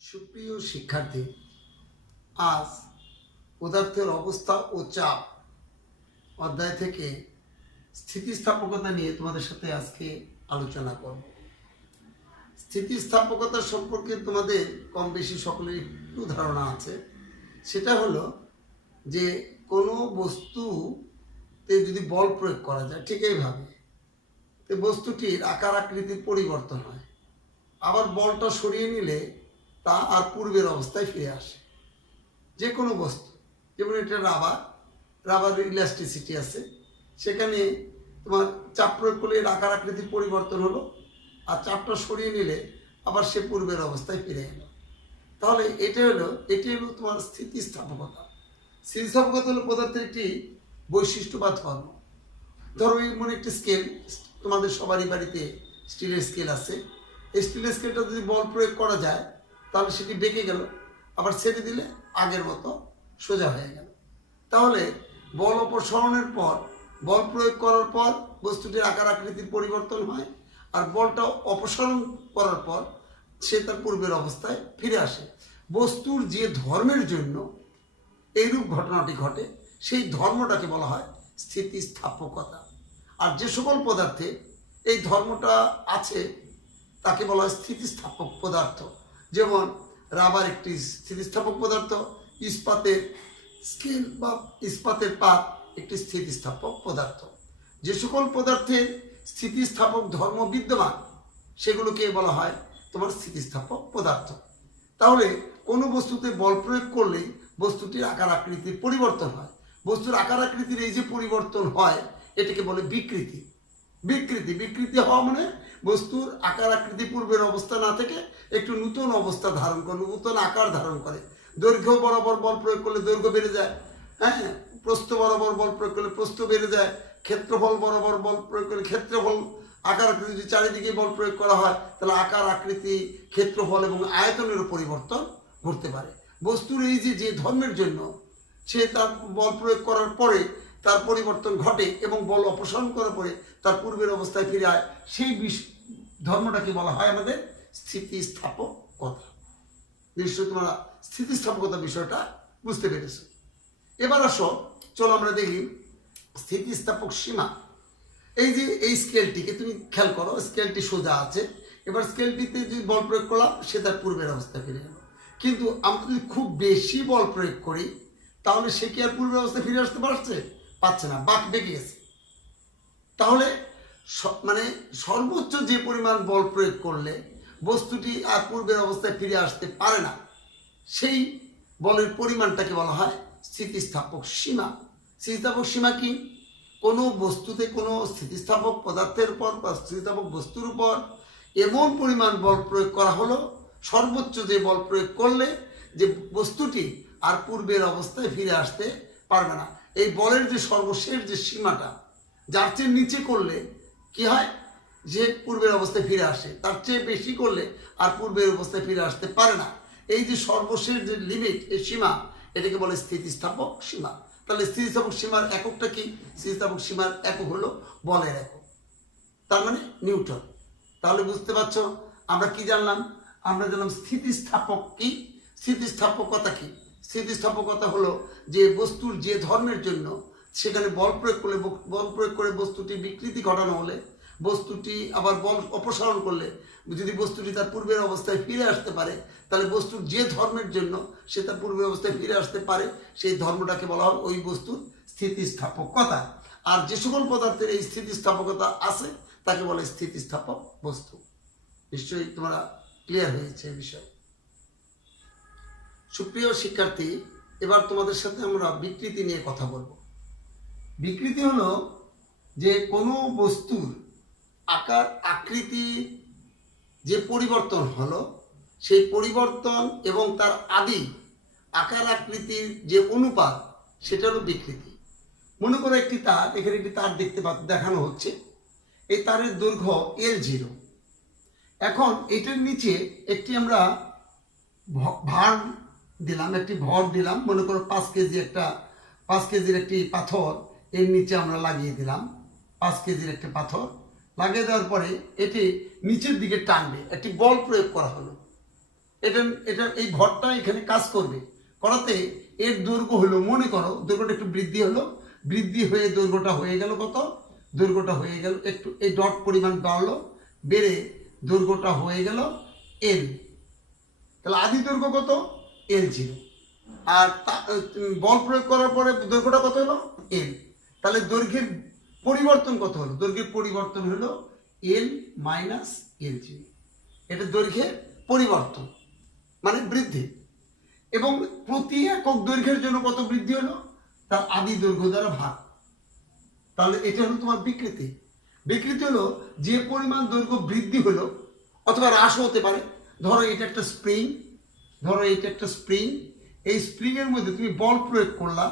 সুপ্রিয় শিক্ষার্থী, আজ পদার্থের অবস্থা ও চাপ অধ্যায় থেকে স্থিতিস্থাপকতা নিয়ে তোমাদের সাথে আজকে আলোচনা করব। স্থিতিস্থাপকতা সম্পর্কে তোমাদের কম বেশি সকলের একটু ধারণা আছে। সেটা হলো যে কোনো বস্তুতে যদি বল প্রয়োগ করা যায় ঠিক এইভাবে, তো বস্তুটির আকার আকৃতির পরিবর্তন হয়, আবার বলটা সরিয়ে নিলে তা আর পূর্বের অবস্থায় ফিরে আসে। যে কোনো বস্তু, যেমন এটা রাবারের ইলাস্টিসিটি আছে, সেখানে তোমার চাপ প্রয়োগ করলে এর আকার আকৃতির পরিবর্তন হলো, আর চাপটা সরিয়ে নিলে আবার সে পূর্বের অবস্থায় ফিরে এলো। তাহলে এটি হলো তোমার স্থিতিস্থাপকতা। স্থিতিস্থাপকতা হলো পদার্থের একটি বৈশিষ্ট্য বা ধর্ম। ধরো এমন একটি স্কেল, তোমাদের সবারই বাড়িতে স্টিলের স্কেল আছে। এই স্টিলের স্কেলটা যদি বল প্রয়োগ করা যায় তাহলে সেটি বেঁকে গেল, আবার ছেড়ে দিলে আগের মতো সোজা হয়ে গেল। তাহলে বল অপসারণের পর, বল প্রয়োগ করার পর বস্তুটির আকার আকৃতির পরিবর্তন হয়, আর বলটা অপসারণ করার পর সে তার পূর্বের অবস্থায় ফিরে আসে। বস্তুর যে ধর্মের জন্য এইরূপ ঘটনাটি ঘটে সেই ধর্মটাকে বলা হয় স্থিতিস্থাপকতা। আর যে সকল পদার্থে এই ধর্মটা আছে তাকে বলা হয় স্থিতিস্থাপক পদার্থ। যেমন রাবার একটি স্থিতিস্থাপক পদার্থ, ইস্পাতের স্কেল বা ইস্পাতের পাত একটি স্থিতিস্থাপক পদার্থ। যে সকল পদার্থের স্থিতিস্থাপক ধর্ম বিদ্যমান সেগুলোকে বলা হয় তোমার স্থিতিস্থাপক পদার্থ। তাহলে কোনো বস্তুতে বল প্রয়োগ করলেই বস্তুটির আকার আকৃতির পরিবর্তন হয়। বস্তুর আকার আকৃতির এই যে পরিবর্তন হয় এটাকে বলে বিকৃতি। বিকৃতি হওয়া মানে বস্তুর আকার আকৃতি পূর্বের অবস্থা না থেকে একটু নতুন অবস্থা ধারণ করে, নতুন আকার ধারণ করে। দৈর্ঘ্য বরাবর বল প্রয়োগ করলে দৈর্ঘ্য বেড়ে যায়, হ্যাঁ, প্রস্থ বরাবর বল প্রয়োগ করলে প্রস্থ বেড়ে যায়, ক্ষেত্রফল বরাবর বল প্রয়োগ করলে ক্ষেত্রফল, আকার আকৃতি যদি চারিদিকে বল প্রয়োগ করা হয় তাহলে আকার আকৃতি, ক্ষেত্রফল এবং আয়তনেরও পরিবর্তন ঘটতে পারে। বস্তুর এই যে ধর্মের জন্য সে তার বল প্রয়োগ করার পরে তার পরিবর্তন ঘটে এবং বল অপসারণ করার পরে তার পূর্বের অবস্থায় ফিরে আয়, সেই ধর্মটাকে বলা হয় আমাদের স্থিতিস্থাপকতা। নিশ্চয়ই তোমরা স্থিতিস্থাপকতা বিষয়টা বুঝতে পেরেছো। এবার আসো, চলো আমরা দেখি স্থিতিস্থাপক সীমা। এই যে এই স্কেলটিকে তুমি খেয়াল করো, স্কেলটি সোজা আছে, এবার স্কেলটিতে যদি বল প্রয়োগ করলাম সে তার পূর্বের অবস্থায় ফিরে গেল। কিন্তু আমরা যদি খুব বেশি বল প্রয়োগ করি তাহলে সে কি আর পূর্বের অবস্থায় ফিরে আসতে পারছে না, বেঁকে গেছে। তাহলে মানে সর্বোচ্চ যে পরিমাণ বল প্রয়োগ করলে বস্তুটি আর পূর্বের অবস্থায় ফিরে আসতে পারে না, সেই বলের পরিমাণটাকে বলা হয় স্থিতিস্থাপক সীমা। স্থিতিস্থাপক সীমা কি? কোনো বস্তুতে, কোনো স্থিতিস্থাপক পদার্থের উপর বা স্থিতিস্থাপক বস্তুর উপর এমন পরিমাণ বল প্রয়োগ করা হলো, সর্বোচ্চ যে বল প্রয়োগ করলে যে বস্তুটি আর পূর্বের অবস্থায় ফিরে আসতে পারবে না। এই বলের যে সর্বশেষ যে সীমাটা, যার চেয়ে নিচে করলে কি হয়, যে পূর্বের অবস্থায় ফিরে আসে, তার চেয়ে বেশি করলে আর পূর্বের অবস্থায় ফিরে আসতে পারে না। এই যে সর্বশেষ যে লিমিট, এই সীমা, এটাকে বলে স্থিতিস্থাপক সীমা। তাহলে স্থিতিস্থাপক সীমার এককটা কি? স্থিতিস্থাপক সীমার একক হলো বলের একক, তার মানে নিউটন। তাহলে বুঝতে পারছো আমরা কি জানলাম? আমরা জানলাম স্থিতিস্থাপক কি, স্থিতিস্থাপকতা কি। স্থিতিস্থাপকতা হলো যে বস্তুর যে ধর্মের জন্য সেখানে বল প্রয়োগ করে বস্তুটি বিকৃতি ঘটানো হলে, বস্তুটি আবার বল অপসারণ করলে যদি বস্তুটি তার পূর্বের অবস্থায় ফিরে আসতে পারে, তাহলে বস্তুর যে ধর্মের জন্য সে তার পূর্বের অবস্থায় ফিরে আসতে পারে সেই ধর্মটাকে বলা হয় ওই বস্তুর স্থিতিস্থাপকতা। আর যে সকল পদার্থের এই স্থিতিস্থাপকতা আছে তাকে বলে স্থিতিস্থাপক বস্তু। নিশ্চয়ই তোমরা ক্লিয়ার হয়েছে এই বিষয়ে। সুপ্রিয় শিক্ষার্থী, এবার তোমাদের সাথে আমরা বিকৃতি নিয়ে কথা বলবো। বিকৃতি হলো যে কোনো বস্তুর আকার আকৃতি যে পরিবর্তন হলো, সেই পরিবর্তন এবং তার আদি আকার আকৃতির যে অনুপাত, সেটা হলো বিকৃতি। মনে করো একটি তার, এখানে একটি তার দেখানো হচ্ছে, এই তারের দৈর্ঘ্য L0। এখন এটার নিচে একটি আমরা ভার দিলাম, একটি ভর দিলাম, মনে করো 5 কেজির একটি পাথর এর নিচে আমরা লাগিয়ে দিলাম। 5 কেজির একটি পাথর লাগিয়ে দেওয়ার পরে এটি নিচের দিকে টানবে, একটি বল প্রয়োগ করা হলো। এটা এটা এই ভরটা এখানে কাজ করবে, করাতে এর দৈর্ঘ্য হলো, মনে করো দৈর্ঘ্যটা একটু বৃদ্ধি হলো, বৃদ্ধি হয়ে দৈর্ঘ্যটা হয়ে গেল কত, দৈর্ঘ্যটা হয়ে গেল একটু, এই ডট পরিমাণ বাড়লো, বেড়ে দৈর্ঘ্যটা হয়ে গেল এল। তাহলে আদি দৈর্ঘ্য কত, L0। আর বল প্রয়োগ করার পরে দৈর্ঘ্যটা কত হলো, এল। তাহলে দৈর্ঘ্যের পরিবর্তন কত হলো, দৈর্ঘ্যের পরিবর্তন হলো L মাইনাস L0। এটা দৈর্ঘ্যের পরিবর্তন মানে বৃদ্ধি, এবং প্রতি একক দৈর্ঘ্যের জন্য কত বৃদ্ধি হলো, তার আদি দৈর্ঘ্য দ্বারা ভাগ। তাহলে এটা হলো তোমার বিকৃতি। বিকৃতি হলো যে পরিমাণ দৈর্ঘ্য বৃদ্ধি হলো অথবা হ্রাসও হতে পারে। ধরো এটা একটা স্প্রিং, ধরো এটা একটা স্প্রিং, এই স্প্রিং এর মধ্যে তুমি বল প্রয়োগ করলা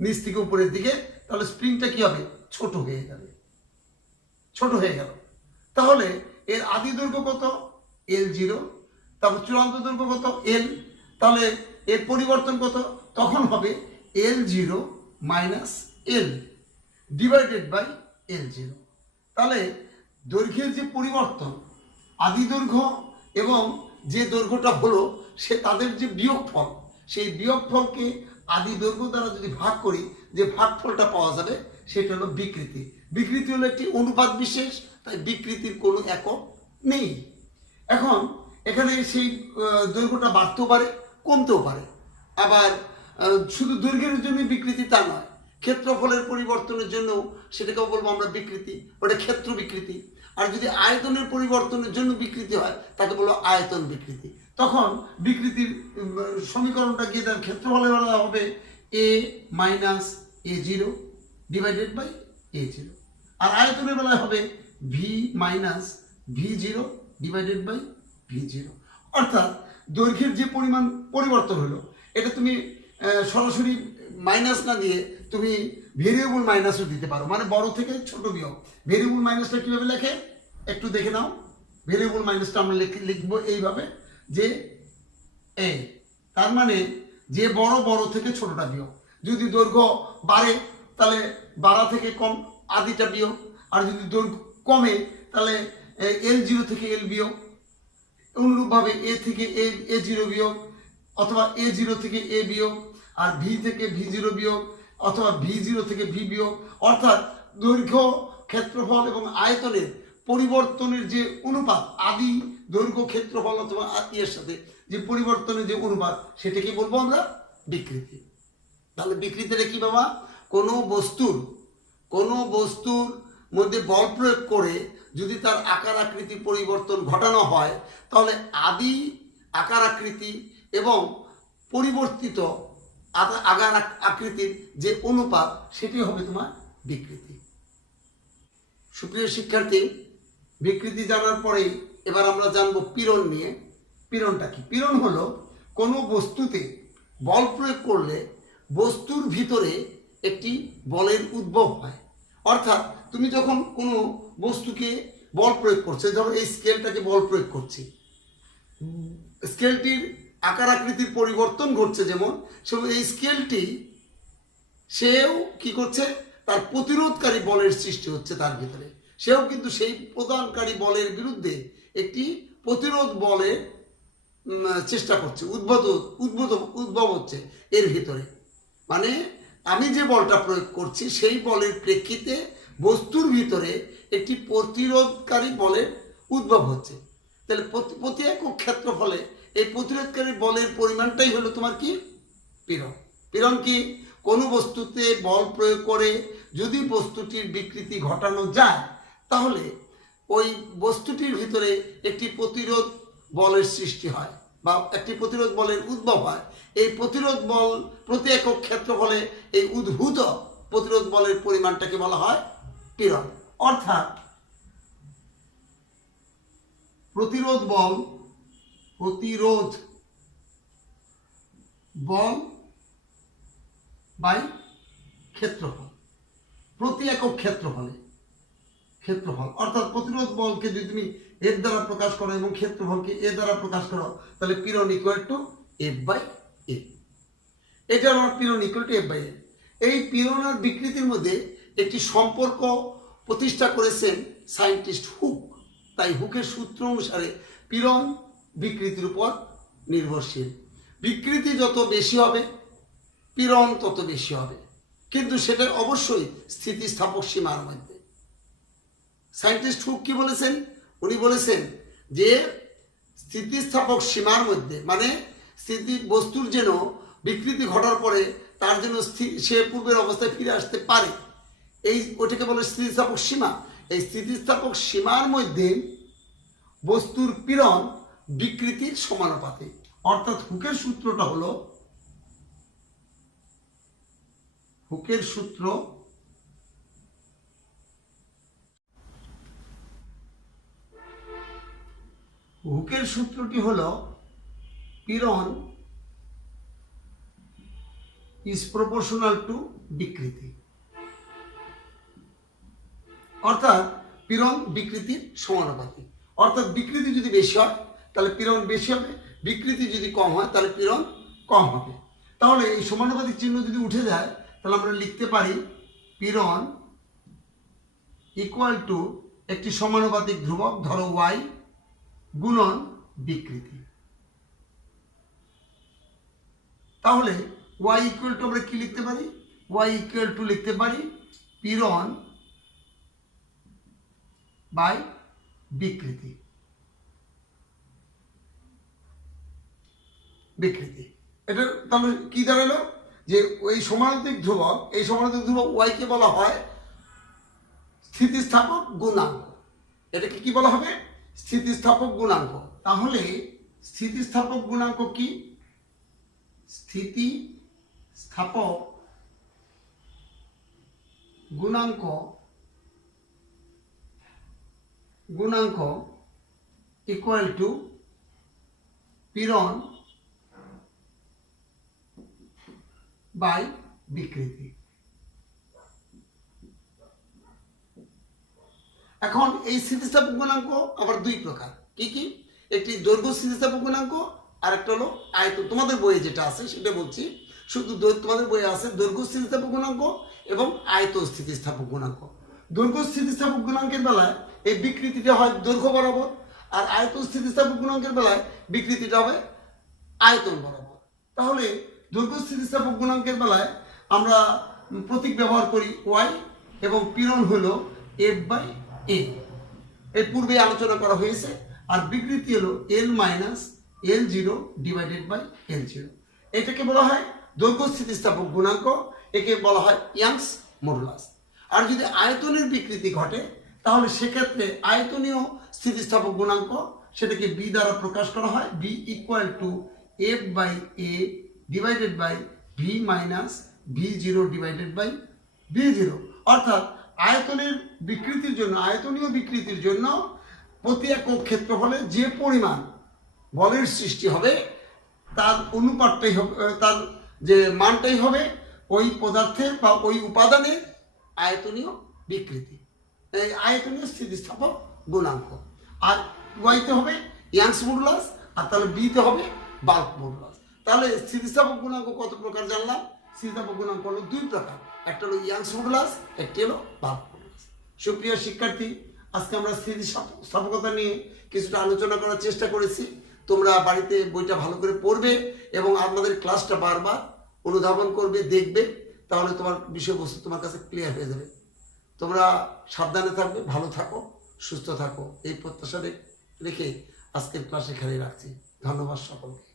নিচ থেকে উপরের দিকে, তাহলে স্প্রিংটা কি হবে, ছোট হয়ে যাবে, ছোট হয়ে গেল। তাহলে এর আদি দৈর্ঘ্য কত, L0, তারপর চূড়ান্ত দৈর্ঘ্য কত, L। তাহলে এর পরিবর্তন কত, তখন হবে L0 minus L divided by L0। তাহলে দৈর্ঘ্যের যে পরিবর্তন, আদি দৈর্ঘ্য এবং যে দৈর্ঘ্যটা হলো সে তাদের যে বিয়োগফল, সেই বিয়োগফলকে আদি দৈর্ঘ্য দ্বারা যদি ভাগ করি, যে ভাগফলটা পাওয়া যাবে সেটা হলো বিকৃতি। বিকৃতি হলো একটি অনুপাত বিশেষ, তাই বিকৃতির কোনো একক নেই। এখন এখানে সেই দৈর্ঘ্যটা বাড়তেও পারে, কমতেও পারে। আবার শুধু দৈর্ঘ্যের জন্য বিকৃতি তা নয়, ক্ষেত্রফলের পরিবর্তনের জন্য সেটাকেও বলবো আমরা বিকৃতি, ওটা ক্ষেত্র বিকৃতি। আর যদি আয়তনের পরিবর্তনের জন্য বিকৃতি হয় তাকে বলবো আয়তন বিকৃতি। তখন বিকৃতির সমীকরণটা গিয়ে তার ক্ষেত্রফলের বেলা হবে A minus A0 divided by A0, আর আয়তনের বেলায় হবে V minus V0 divided by V0। অর্থাৎ দৈর্ঘ্যের যে পরিমাণ পরিবর্তন হলো, এটা তুমি সরাসরি মাইনাস না দিয়ে তুমি ভেরিয়েবল মাইনাসও দিতে পারো, মানে বড় থেকে ছোট বিয়োগ। ভেরিয়েবল মাইনাসটা কীভাবে লেখে একটু দেখে নাও। ভেরিয়েবল মাইনাসটা আমরা লিখবো এইভাবে যে এ, তার মানে যে বড় বড় থেকে ছোটটা বিয়োগ। যদি দৈর্ঘ্য বাড়ে তাহলে বাড়া থেকে কম আদিটা বিয়োগ, আর যদি দৈর্ঘ্য কমে তাহলে L0 থেকে L বিয়োগ। অনুরূপভাবে A থেকে A0 বিয়োগ, অথবা A0 থেকে A বিয়োগ, আর V থেকে V0 বিয়োগ, অথবা V0 থেকে V বিয়োগ। অর্থাৎ দৈর্ঘ্য, ক্ষেত্রফল এবং আয়তনের পরিবর্তনের যে অনুপাত, আদি দৈর্ঘ্য ক্ষেত্রফল অথবা এর সাথে যে পরিবর্তনের যে অনুপাত, সেটাকে বলবো আমরা বিকৃতি। তাহলে বিকৃতিটা কি বাবা, কোনো বস্তুর মধ্যে বল প্রয়োগ করে যদি তার আকার আকৃতি পরিবর্তন ঘটানো হয়, তাহলে আদি আকার আকৃতি এবং পরিবর্তিত আকার আকৃতির যে অনুপাত, সেটি হবে তোমার বিকৃতি। সুপ্রিয় শিক্ষার্থী, বিকৃতি জানার পরেই এবার আমরা জানবো পীড়ন নিয়ে। পীড়নটা কি? পীড়ন হলো কোনো বস্তুতে বল প্রয়োগ করলে বস্তুর ভিতরে একটি বলের উদ্ভব হয়। অর্থাৎ তুমি যখন কোনো বস্তুকে বল প্রয়োগ করছো, ধরো এই স্কেলটাকে বল প্রয়োগ করছি, স্কেলটির আকার আকৃতির পরিবর্তন ঘটছে, যেমন এই স্কেলটি সেও কি করছে, তার প্রতিরোধকারী বলের সৃষ্টি হচ্ছে তার ভিতরে। সেও কিন্তু সেই প্রদানকারী বলের বিরুদ্ধে একটি প্রতিরোধ বলের চেষ্টা করছে, উদ্ভব হচ্ছে এর ভিতরে। মানে আমি যে বলটা প্রয়োগ করছি সেই বলের প্রেক্ষিতে বস্তুর ভিতরে একটি প্রতিরোধকারী বলের উদ্ভব হচ্ছে। তাহলে প্রতি একক ক্ষেত্রফলে এই প্রতিরোধকারী বলের পরিমাণটাই হলো তোমার কি, পীড়ন। পীড়ন কি? কোনো বস্তুতে বল প্রয়োগ করে যদি বস্তুটির বিকৃতি ঘটানো যায়, তাহলে ওই বস্তুটির ভিতরে একটি প্রতিরোধ বলের সৃষ্টি হয় বা একটি প্রতিরোধ বলের উদ্ভব হয়। এই প্রতিরোধ বল প্রতি একক ক্ষেত্রফলে এই উদ্ভূত প্রতিরোধ বলের পরিমাণটাকে বলা হয় পীড়ন। অর্থাৎ প্রতিরোধ বল বাই ক্ষেত্রফল, প্রতি একক ক্ষেত্রফল। অর্থাৎ প্রতিরোধ বলকে যদি তুমি এর দ্বারা প্রকাশ করো এবং ক্ষেত্রফলকে এ দ্বারা প্রকাশ করো, তাহলে পীড়ন ইকুয়াল টু F/A। এটা আমার পীড়ন ইকুয়াল টু F/A। এই পীড়ন আর বিকৃতির মধ্যে একটি সম্পর্ক প্রতিষ্ঠা করেছেন সায়েন্টিস্ট হুক। তাই হুকের সূত্র অনুসারে পীড়ন বিকৃতির উপর নির্ভরশীল। বিকৃতি যত বেশি হবে পীড়ন তত বেশি হবে, কিন্তু সেটা অবশ্যই স্থিতিস্থাপক সীমার মধ্যে। সায়েন্টিস্ট হুক কি বলেছেন? উনি বলেছেন যে স্থিতিস্থাপক সীমার মধ্যে, মানে বস্তুর যেন বিকৃতি ঘটার পরে তার যেন সে পূর্বের অবস্থায় ফিরে আসতে পারে, ওটাকে বলে স্থিতিস্থাপক সীমা। এই স্থিতিস্থাপক সীমার মধ্যে বস্তুর পীড়ন বিকৃতির সমানুপাতে। অর্থাৎ হুকের সূত্রটা হলো, হুকের সূত্রটি হলো পীড়ন ইজ প্রপোর্শনাল টু বিকৃতি। অর্থাৎ পীড়ন বিকৃতির সমানুপাতিক। অর্থাৎ বিকৃতি যদি বেশি হয় তাহলে পীড়ন বেশি হবে, বিকৃতি যদি কম হয় তাহলে পীড়ন কম হবে। তাহলে এই সমানুপাতিক চিহ্ন যদি উঠে যায় তাহলে আমরা লিখতে পারি পীড়ন ইকুয়াল টু একটি সমানুপাতিক ধ্রুবক, ধরো y, গুণন বিকৃতি। তাহলে y ইকুয়াল টু আমরা কি লিখতে পারি? y ইকুয়াল টু লিখতে পারি পীড়ন বাই বিকৃতি। এটা তাহলে কি দাঁড়ালো? যে ওই সমানুপাতিক ধ্রুবক, এই সমানুপাতিক ধ্রুবক y কে বলা হয় স্থিতিস্থাপক গুণাঙ্ক। এটাকে কি বলা হবে? স্থিতিস্থাপক গুণাঙ্ক। তাহলে স্থিতিস্থাপক গুণাঙ্ক কি? স্থিতিস্থাপক গুণাঙ্ক ইকুয়াল টু পীড়ন বাই বিকৃতি। এখন এই স্থিতিস্থাপক গুণাঙ্ক আবার দুই প্রকার। কি কি? একটি দৈর্ঘ্য স্থিতিস্থাপক গুণাঙ্ক, আর একটা হলো আয়তন। তোমাদের বইয়ে যেটা আছে সেটা বলছি, শুধু তোমাদের বইয়ে আছে দৈর্ঘ্য স্থিতিস্থাপক গুণাঙ্ক এবং আয়তন স্থিতিস্থাপক গুণাঙ্ক। দৈর্ঘ্য স্থিতিস্থাপক গুণাঙ্কের বেলায় এই বিকৃতিটা হয় দৈর্ঘ্য বরাবর, আর আয়তন স্থিতিস্থাপক গুণাঙ্কের বেলায় বিকৃতিটা হবে আয়তন বরাবর। তাহলে দৈর্ঘ্য স্থিতিস্থাপক গুণাঙ্কের বেলায় আমরা প্রতীক ব্যবহার করি y, এবং পীড়ন হলো f/a, এর পূর্বে আলোচনা করা হয়েছে। আর বিকৃতি হলো L-L0 ডিভাইডেড বাই L0। এটাকে বলা হয় দৈর্ঘ্য স্থিতিস্থাপক গুণাঙ্ক, একে বলা হয় ইয়াংস মডুলাস। আর যদি আয়তনের বিকৃতি ঘটে তাহলে সেক্ষেত্রে আয়তনীয় স্থিতিস্থাপক গুণাঙ্ক, সেটাকে b দ্বারা প্রকাশ করা হয়, b equal to f/a divided by v minus v0 divided by v0। অর্থাৎ আয়তনের বিকৃতির জন্য, আয়তনীয় বিকৃতির জন্য প্রতি একক ক্ষেত্রফলে যে পরিমাণ বলের সৃষ্টি হবে তার অনুপাতটাই হবে, তার যে মানটাই হবে ওই পদার্থের বা ওই উপাদানের আয়তনীয় বিকৃতি, এই আয়তনীয় স্থিতিস্থাপক গুণাঙ্ক। আর ওয়াইতে হবে ইয়াংস মডুলাস, আর তাহলে বিতে হবে বাল্ক মডুলাস। তাহলে স্থিতিস্থাপক গুণাঙ্ক কত প্রকার জানলাম? স্থিতিস্থাপক গুণাঙ্ক হলো দুই প্রকার, একটা হলো ইয়াংস মডুলাস, একটি হলো বাল্ক মডুলাস। সুপ্রিয় শিক্ষার্থী, আজকে আমরা স্থিতিস্থাপকতা নিয়ে কিছুটা আলোচনা করার চেষ্টা করেছি। তোমরা বাড়িতে বইটা ভালো করে পড়বে এবং আপনাদের ক্লাসটা বারবার অনুধাবন করবে, দেখবে, তাহলে তোমার বিষয়বস্তু তোমার কাছে ক্লিয়ার হয়ে যাবে। তোমরা সাবধানে থাকবে, ভালো থাকো, সুস্থ থাকো, এই প্রত্যাশা রেখে আজকের ক্লাস এখানে রাখছি। ধন্যবাদ সকলকে।